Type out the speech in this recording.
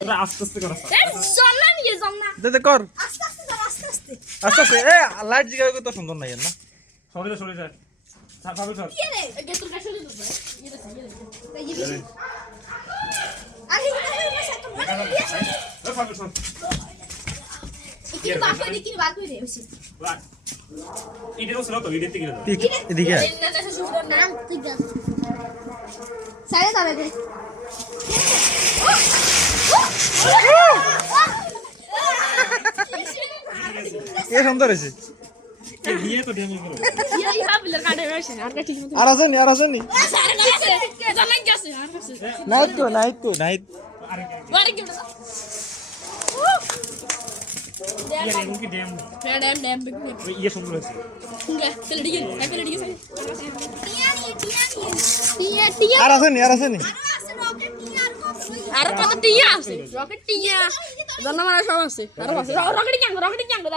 আস্তে আস্তে করো জন্না নিয়ে জন্না দে কর আস্তে আস্তে ধর, আস্তে আস্তে আস্তে আস্তে এ লাইট জিগা তো সুন্দর নাই না সরে যায় ভাবে সর কি রে এ তোর কাছে লই দে তাই দিবি আরে এটা তো মনে দিয়েছে ভাবে সর কি বার করে হইছে ইডেরও ছিল তো ইডের থেকে দাও এদিকে না ঠিক আছে সাইডে দাও রে এ সুন্দর হয়েছে দিয়ে তো ডেমো করো এই হাবিলের কাটে হইছে আর কাটি মত আর আসেনি জন্না গেছে আর কাছে নাইট আরে বারে কি এরকম কি ডেম ড্যাম বিগ ইয়ে সুন্দর হয়েছে চলে দিই চলে দিই টিয়া আর আসেনি আর কত টিয়া আছে রকেট টিয়া জন্না মারা সব আছে আর আছে রকেট ক্যাঙ্গো দাও রকেট ক্যাঙ্গো